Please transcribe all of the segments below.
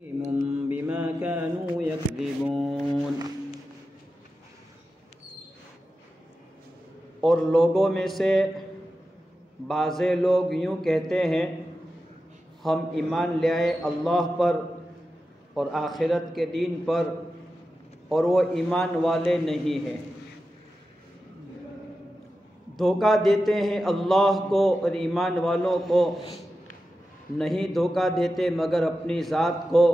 بما كانوا يكذبون۔ اور لوگوں میں سے بعض لوگ یوں کہتے ہیں ہم ایمان لے آئے اللہ پر اور آخرت کے دین پر، اور وہ ایمان والے نہیں ہیں، دھوکہ دیتے ہیں اللہ کو اور ایمان والوں کو، نہیں دھوکہ دیتے مگر اپنی ذات کو،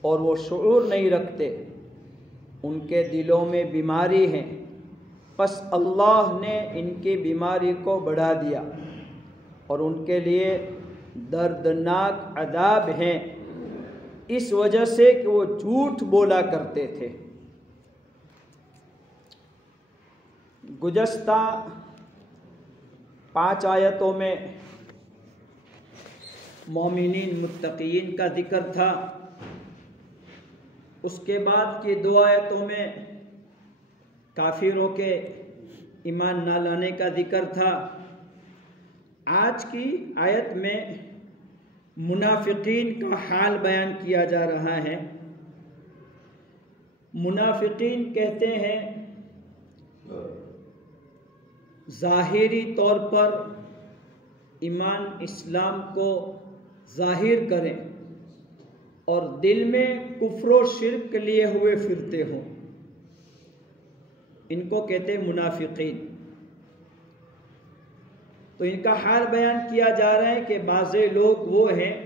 اور وہ شعور نہیں رکھتے، ان کے دلوں میں بیماری ہے، پس اللہ نے ان کی بیماری کو بڑھا دیا اور ان کے لیے دردناک عذاب ہیں، اس وجہ سے کہ وہ جھوٹ بولا کرتے تھے۔ گزشتہ 5 آیتوں میں مومنین متقین کا ذکر تھا، اس کے بعد کی 2 آیتوں میں کافروں کے ایمان نہ لانے کا ذکر تھا۔ آج کی آیت میں منافقین کا حال بیان کیا جا رہا ہے۔ منافقین کہتے ہیں ظاہری طور پر ایمان اسلام کو ظاہر کریں اور دل میں کفر و شرک لیے ہوئے پھرتے ہوں، ان کو کہتے ہیں منافقین۔ تو ان کا حال بیان کیا جا رہا ہے کہ بعض لوگ وہ ہیں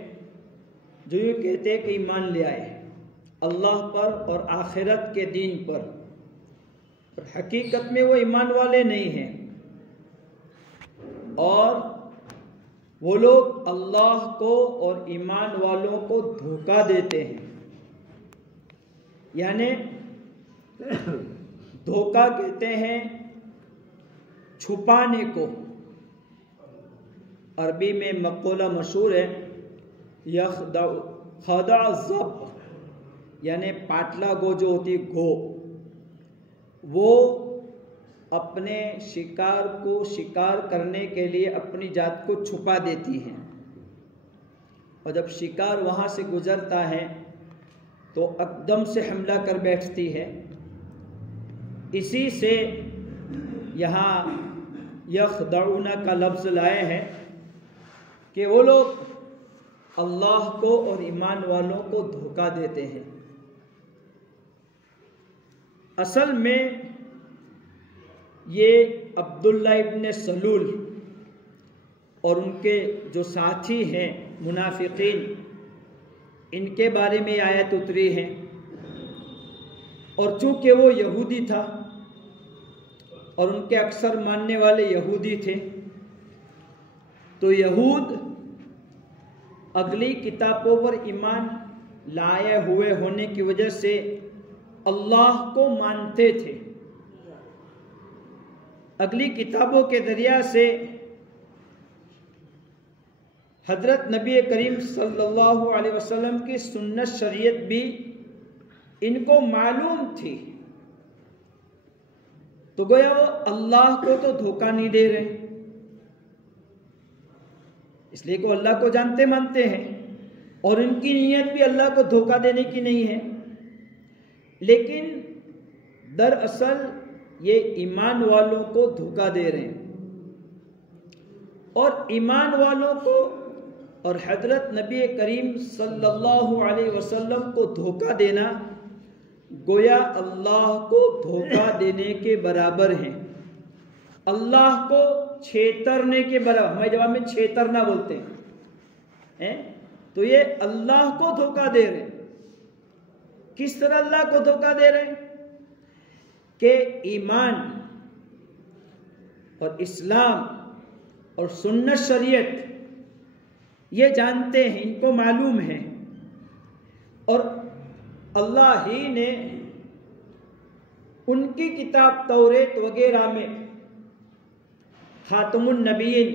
جو یہ کہتے ہیں کہ ایمان لے آئے اللہ پر اور آخرت کے دین پر، اور حقیقت میں وہ ایمان والے نہیں ہیں، اور وہ لوگ اللہ کو اور ایمان والوں کو دھوکہ دیتے ہیں۔ یعنی دھوکہ کہتے ہیں چھپانے کو۔ عربی میں مقولہ مشہور ہے خدع الضب، یعنی پاٹلا گو جو ہوتی گو، وہ اپنے شکار کو شکار کرنے کے لیے اپنی ذات کو چھپا دیتی ہیں، اور جب شکار وہاں سے گزرتا ہے تو اقدم سے حملہ کر بیٹھتی ہے۔ اسی سے یہاں یخدعون کا لفظ لائے ہیں کہ وہ لوگ اللہ کو اور ایمان والوں کو دھوکہ دیتے ہیں۔ اصل میں یہ عبداللہ ابن سلول اور ان کے جو ساتھی ہیں منافقین، ان کے بارے میں آیت اتری ہے، اور چونکہ وہ یہودی تھا اور ان کے اکثر ماننے والے یہودی تھے، تو یہود اگلی کتابوں پر ایمان لائے ہوئے ہونے کی وجہ سے اللہ کو مانتے تھے، اگلی کتابوں کے ذریعہ سے حضرت نبی کریم صلی اللہ علیہ وسلم کی سنت شریعت بھی ان کو معلوم تھی، تو گویا وہ اللہ کو تو دھوکہ نہیں دے رہے، اس لیے کہ وہ اللہ کو جانتے مانتے ہیں، اور ان کی نیت بھی اللہ کو دھوکہ دینے کی نہیں ہے، لیکن دراصل یہ ایمان والوں کو دھوکہ دے رہے ہیں، اور ایمان والوں کو اور حضرت نبی کریم صلی اللہ علیہ وسلم کو دھوکہ دینا گویا اللہ کو دھوکہ دینے کے برابر ہیں، اللہ کو چھیترنے کے برابر۔ ہمارے جواب میں چھیترنا بولتے ہیں، تو یہ اللہ کو دھوکہ دے رہے ہیں۔ کس طرح اللہ کو دھوکہ دے رہے ہیں؟ کہ ایمان اور اسلام اور سنت شریعت یہ جانتے ہیں، ان کو معلوم ہے، اور اللہ ہی نے ان کی کتاب توریت وغیرہ میں خاتم النبیین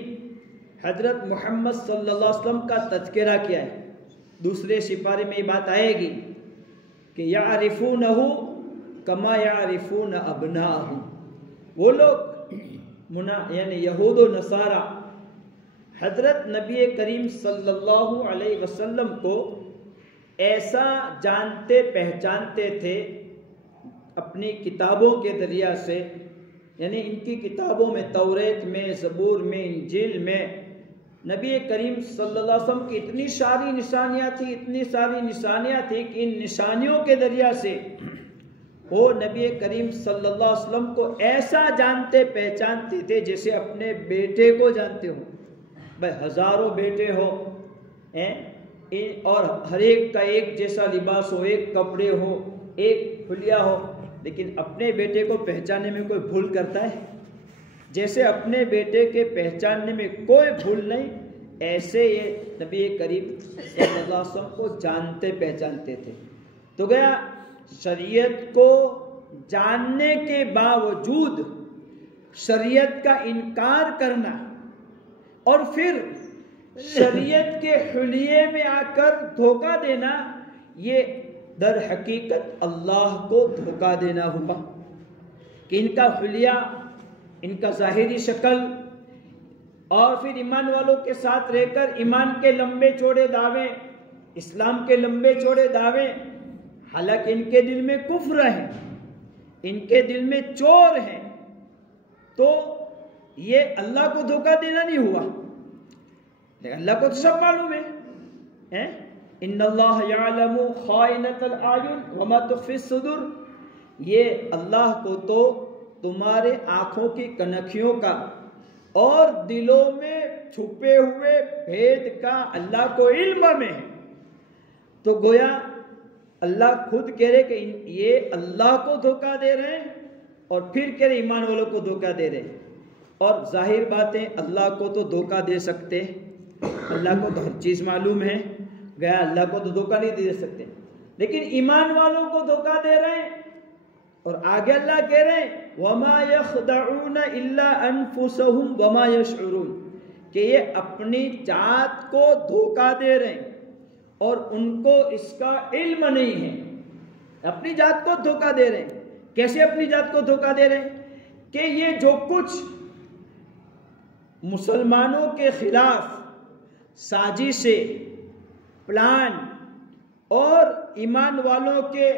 حضرت محمد صلی اللہ علیہ وسلم کا تذکرہ کیا ہے۔ دوسرے سپارے میں یہ بات آئے گی کہ یعرفونہ کما یعرفون ابناءہم، وہ لوگ یعنی یہود و نصارہ حضرت نبی کریم صلی اللہ علیہ وسلم کو ایسا جانتے پہچانتے تھے اپنی کتابوں کے ذریعہ سے، یعنی ان کی کتابوں میں، توریت میں، زبور میں، انجیل میں نبی کریم صلی اللہ علیہ وسلم کی اتنی ساری نشانیاں تھیں، اتنی ساری نشانیاں تھیں کہ ان نشانیوں کے ذریعہ سے وہ نبی کریم صلی اللہ علیہ وسلم کو ایسا جانتے پہچانتے تھے جیسے اپنے بیٹے کو جانتے ہو۔ بھائی ہزاروں بیٹے ہو اور ہر ایک کا ایک جیسا لباس ہو، ایک کپڑے ہو، ایک حلیہ ہو، لیکن اپنے بیٹے کو پہچاننے میں کوئی بھول کرتا ہے؟ جیسے اپنے بیٹے کے پہچاننے میں کوئی بھول نہیں، ایسے یہ نبی کریم صلی اللہ علیہ وسلم کو جانتے پہچانتے تھے۔ تو گیا شریعت کو جاننے کے باوجود شریعت کا انکار کرنا اور پھر شریعت کے حلیے میں آ کر دھوکہ دینا، یہ در حقیقت اللہ کو دھوکہ دینا ہوگا کہ ان کا حلیہ، ان کا ظاہری شکل اور پھر ایمان والوں کے ساتھ رہ کر ایمان کے لمبے چوڑے دعوے، اسلام کے لمبے چوڑے دعوے، حالانکہ ان کے دل میں کفر ہے، ان کے دل میں چور ہے، تو یہ اللہ کو دھوکہ دینا نہیں ہوا۔ لیکن اللہ کو تو سب معلوم ہے، ان اللہ یعلم خائنۃ الاعین وما تخفی الصدور، یہ اللہ کو تو تمہارے آنکھوں کی کنکھیوں کا اور دلوں میں چھپے ہوئے بھید کا اللہ کو علم میں ہے۔ تو گویا اللہ خود کہہ رہے کہ یہ اللہ کو دھوکہ دے رہے ہیں اور پھر کہہ رہے ایمان والوں کو دھوکہ دے رہے ہیں۔ اور ظاہر باتیں اللہ کو تو دھوکہ دے سکتے، اللہ کو تو ہر چیز معلوم ہے، گیا اللہ کو تو دھوکہ نہیں دے سکتے، لیکن ایمان والوں کو دھوکہ دے رہے ہیں۔ اور آگے اللہ کہہ رہے ہیں وَمَا يَخْدَعُونَ إِلَّا أَنفُسَهُمْ وَمَا يَشْعُرُونَ، کہ یہ اپنی ذات کو دھوکہ دے رہے ہیں اور ان کو اس کا علم نہیں ہے، اپنی ذات کو دھوکہ دے رہے ہیں۔ کیسے اپنی ذات کو دھوکہ دے رہے ہیں؟ کہ یہ جو کچھ مسلمانوں کے خلاف سازشیں، پلان اور ایمان والوں کے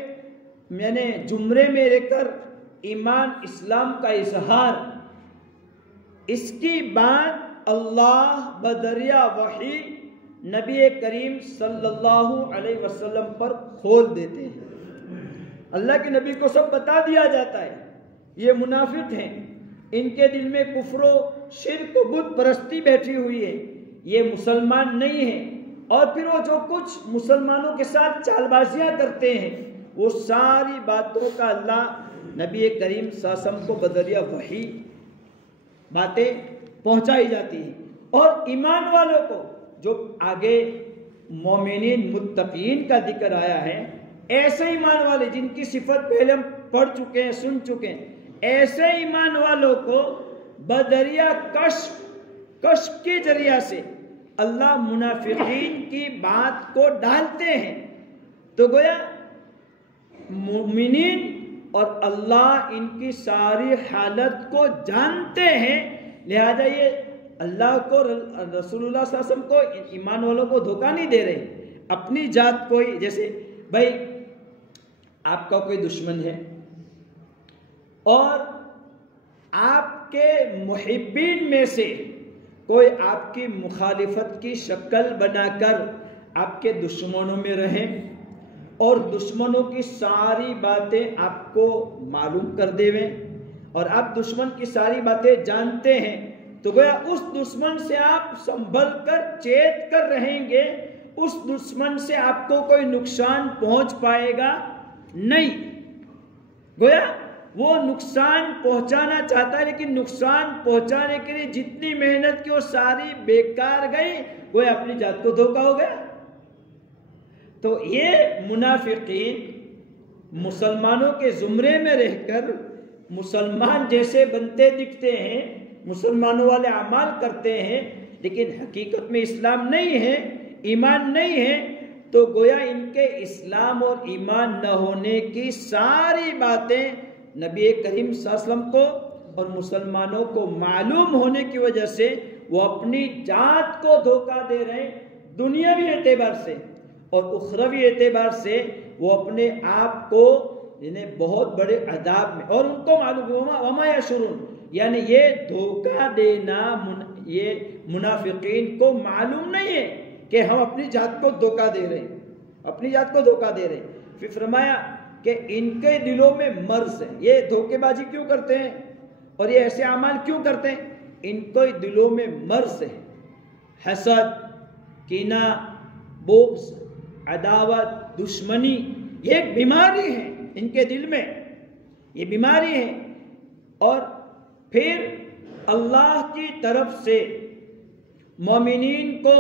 میں زمرے میں رہ کر ایمان اسلام کا اظہار، اس کی بات اللہ بدریہ وحی نبی کریم صلی اللہ علیہ وسلم پر کھول دیتے ہیں۔ اللہ کے نبی کو سب بتا دیا جاتا ہے یہ منافق ہیں، ان کے دل میں کفر و شرک و بت پرستی بیٹھی ہوئی ہے، یہ مسلمان نہیں ہیں، اور پھر وہ جو کچھ مسلمانوں کے ساتھ چال بازیاں کرتے ہیں وہ ساری باتوں کا اللہ نبی کریم صلی اللہ علیہ وسلم کو بدریہ وحی باتیں پہنچائی جاتی ہیں۔ اور ایمان والوں کو جو آگے مومنین متقین کا ذکر آیا ہے، ایسے ایمان والے جن کی صفت پہلے ہم پڑھ چکے ہیں، سن چکے ہیں، ایسے ایمان والوں کو بدریہ کشف کے ذریعہ سے اللہ منافقین کی بات کو ڈالتے ہیں۔ تو گویا مومنین اور اللہ ان کی ساری حالت کو جانتے ہیں، لہذا یہ اللہ کو، رسول اللہ صلی اللہ علیہ وسلم کو، ایمان والوں کو دھوکہ نہیں دے رہے، اپنی ذات کو ہی۔ جیسے بھائی آپ کا کوئی دشمن ہے اور آپ کے محبین میں سے کوئی آپ کی مخالفت کی شکل بنا کر آپ کے دشمنوں میں رہیں اور دشمنوں کی ساری باتیں آپ کو معلوم کر دے اور آپ دشمن کی ساری باتیں جانتے ہیں، تو گویا اس دشمن سے آپ سنبھل کر چیت کر رہیں گے، اس دشمن سے آپ کو کوئی نقصان پہنچ پائے گا نہیں۔ گویا وہ نقصان پہنچانا چاہتا ہے لیکن نقصان پہنچانے کے لیے جتنی محنت کی وہ ساری بیکار گئی، گویا اپنی ذات کو دھوکہ ہو گیا۔ تو یہ منافقین مسلمانوں کے زمرے میں رہ کر مسلمان جیسے بنتے دکھتے ہیں، مسلمانوں والے اعمال کرتے ہیں، لیکن حقیقت میں اسلام نہیں ہے، ایمان نہیں ہے، تو گویا ان کے اسلام اور ایمان نہ ہونے کی ساری باتیں نبی کریم صلی اللہ علیہ وسلم کو اور مسلمانوں کو معلوم ہونے کی وجہ سے وہ اپنی ذات کو دھوکہ دے رہے ہیں دنیاوی اعتبار سے، اور اخروی اعتبار سے وہ اپنے آپ کو بہت بڑے عذاب میں، اور ان کو معلوم وما یشعرون، یعنی یہ دھوکہ دینا یہ منافقین کو معلوم نہیں ہے کہ ہم اپنی ذات کو دھوکہ دے رہے ہیں، اپنی ذات کو دھوکہ دے رہے ہیں۔ پھر فرمایا کہ ان کے دلوں میں مرض ہے، یہ دھوکے بازی کیوں کرتے ہیں اور یہ ایسے اعمال کیوں کرتے ہیں؟ ان کے دلوں میں مرض ہے، حسد، کینہ، بغض، عداوت، دشمنی، یہ ایک بیماری ہے ان کے دل میں، یہ بیماری ہے۔ اور پھر اللہ کی طرف سے مومنین کو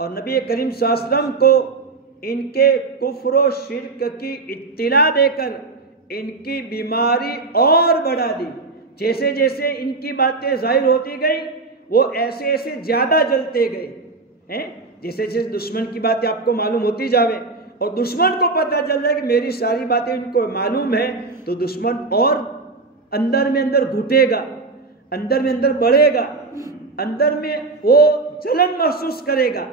اور نبی کریم صلی اللہ علیہ وسلم کو ان کے کفر و شرک کی اطلاع دے کر ان کی بیماری اور بڑھا دی۔ جیسے جیسے ان کی باتیں ظاہر ہوتی گئی وہ ایسے ایسے زیادہ جلتے گئے، جیسے جیسے دشمن کی باتیں آپ کو معلوم ہوتی جاوے اور دشمن کو پتہ چل جائے کہ میری ساری باتیں ان کو معلوم ہے، تو دشمن اور اندر میں اندر گھٹے گا، اندر میں اندر بڑھے گا، اندر میں وہ جلن محسوس کرے گا،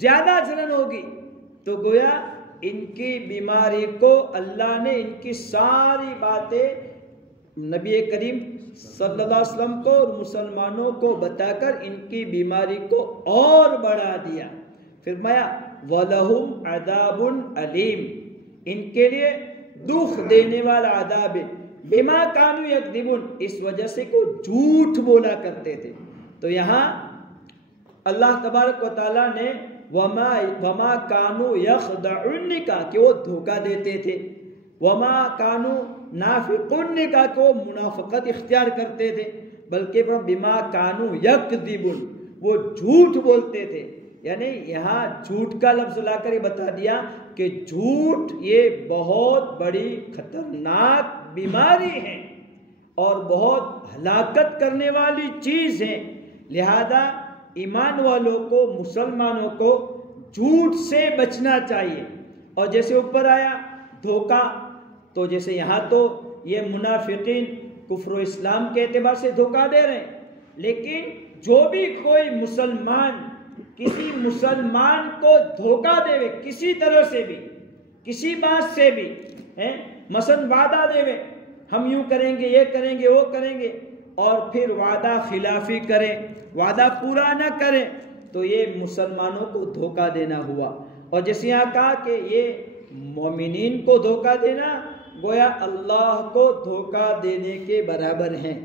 زیادہ جلن ہوگی۔ تو گویا ان کی بیماری کو اللہ نے ان کی ساری باتیں نبی کریم صلی اللہ علیہ وسلم کو اور مسلمانوں کو بتا کر ان کی بیماری کو اور بڑھا دیا۔ فرمایا وَلَهُمْ عَذَابٌ عَلِيمٌ، ان کے لیے دکھ دینے والا عذاب ہے، بما کانوا یکذبون، اس وجہ سے کو جھوٹ بولا کرتے تھے۔ تو یہاں اللہ تبارک و تعالیٰ نے وما کانوا یخدعون نے کہا کہ وہ دھوکہ دیتے تھے، وما کانوا نافقون نے کہا کہ وہ منافقت اختیار کرتے تھے، بلکہ بما کانوا یکذبون، وہ جھوٹ بولتے تھے۔ یعنی یہاں جھوٹ کا لفظ لا کر یہ بتا دیا کہ جھوٹ یہ بہت بڑی خطرناک بیماری ہے اور بہت ہلاکت کرنے والی چیز ہے، لہذا ایمان والوں کو، مسلمانوں کو جھوٹ سے بچنا چاہیے۔ اور جیسے اوپر آیا دھوکہ، تو جیسے یہاں تو یہ منافقین کفر و اسلام کے اعتبار سے دھوکہ دے رہے ہیں، لیکن جو بھی کوئی مسلمان کسی مسلمان کو دھوکہ دے کسی طرح سے بھی، کسی بات سے بھی، مثلا وعدہ دے ہم یوں کریں گے، یہ کریں گے، وہ کریں گے، اور پھر وعدہ خلافی کریں، وعدہ پورا نہ کریں، تو یہ مسلمانوں کو دھوکہ دینا ہوا۔ اور جیسے یہاں کہا کہ یہ مومنین کو دھوکہ دینا گویا اللہ کو دھوکہ دینے کے برابر ہیں،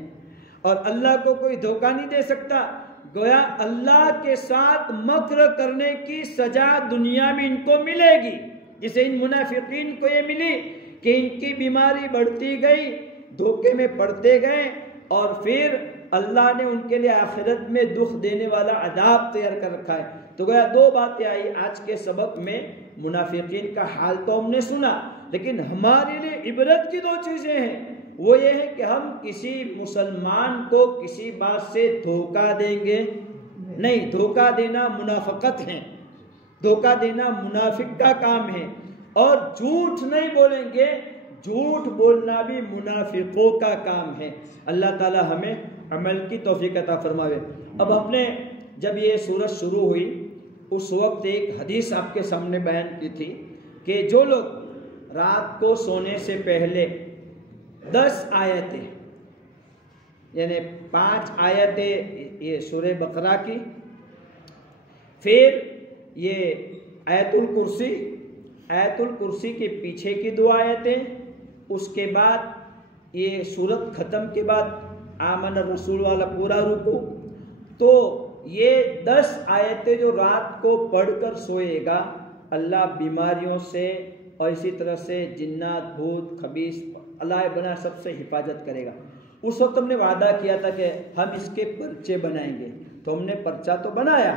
اور اللہ کو کوئی دھوکہ نہیں دے سکتا۔ گویا اللہ کے ساتھ مکر کرنے کی سزا دنیا میں ان کو ملے گی، جسے ان منافقین کو یہ ملی کہ ان کی بیماری بڑھتی گئی، دھوکے میں پڑتے گئے، اور پھر اللہ نے ان کے لیے آخرت میں دکھ دینے والا عذاب تیار کر رکھا ہے۔ تو گویا دو باتیں آئی آج کے سبق میں، منافقین کا حال تو ہم نے سنا، لیکن ہمارے لیے عبرت کی دو چیزیں ہیں، وہ یہ ہے کہ ہم کسی مسلمان کو کسی بات سے دھوکہ دیں گے نہیں، دھوکہ دینا منافقت ہے، دھوکہ دینا منافق کا کام ہے، اور جھوٹ نہیں بولیں گے، جھوٹ بولنا بھی منافقوں کا کام ہے۔ اللہ تعالی ہمیں عمل کی توفیق عطا فرمائے۔ اب ہم نے جب یہ سورت شروع ہوئی اس وقت ایک حدیث آپ کے سامنے بیان کی تھی کہ جو لوگ رات کو سونے سے پہلے 10 آیتیں یعنی 5 آیتیں یہ سورہ بقرہ کی، پھر یہ آیت الکرسی کے پیچھے کی 2 آیتیں، اس کے بعد یہ سورت ختم کے بعد آمن الرسول والا پورا رکوع، تو یہ 10 آیتیں جو رات کو پڑھ کر سوئے گا اللہ بیماریوں سے اور اسی طرح سے جنات، بھوت، خبیث، اللہ بنا سب سے حفاظت کرے گا۔ اس وقت ہم نے وعدہ کیا تھا کہ ہم اس کے پرچے بنائیں گے، تو ہم نے پرچہ تو بنایا،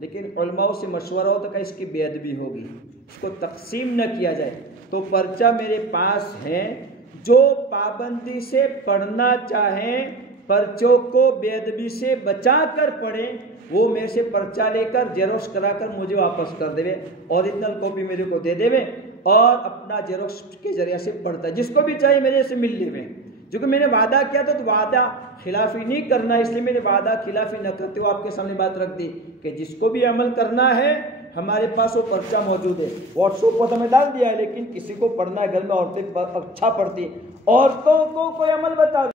لیکن علماء سے مشورہ ہوتا کہ اس کی بے ادبی ہوگی، اس کو تقسیم نہ کیا جائے، تو پرچہ میرے پاس ہے، جو پابندی سے پڑھنا چاہیں، پرچوں کو بے ادبی سے بچا کر پڑھیں، وہ میرے سے پرچہ لے کر جیروکس کرا کر مجھے واپس کر دے، اوریجنل کاپی میرے کو دے دے اور اپنا جیروکس کے ذریعے سے پڑھتا ہے، جس کو بھی چاہیے میرے سے مل لے، جو کہ میں نے وعدہ کیا تھا تو وعدہ خلافی نہیں کرنا، اس لیے میں نے وعدہ خلافی نہ کرتے ہوئے آپ کے سامنے بات رکھ دی کہ جس کو بھی عمل کرنا ہے ہمارے پاس وہ پرچہ موجود ہے، واٹس ایپ پر ہمیں ڈال دیا ہے، لیکن کسی کو پڑھنا ہے گھر میں، عورتیں اچھا پڑھتی ہیں، عورتوں کو کوئی عمل بتا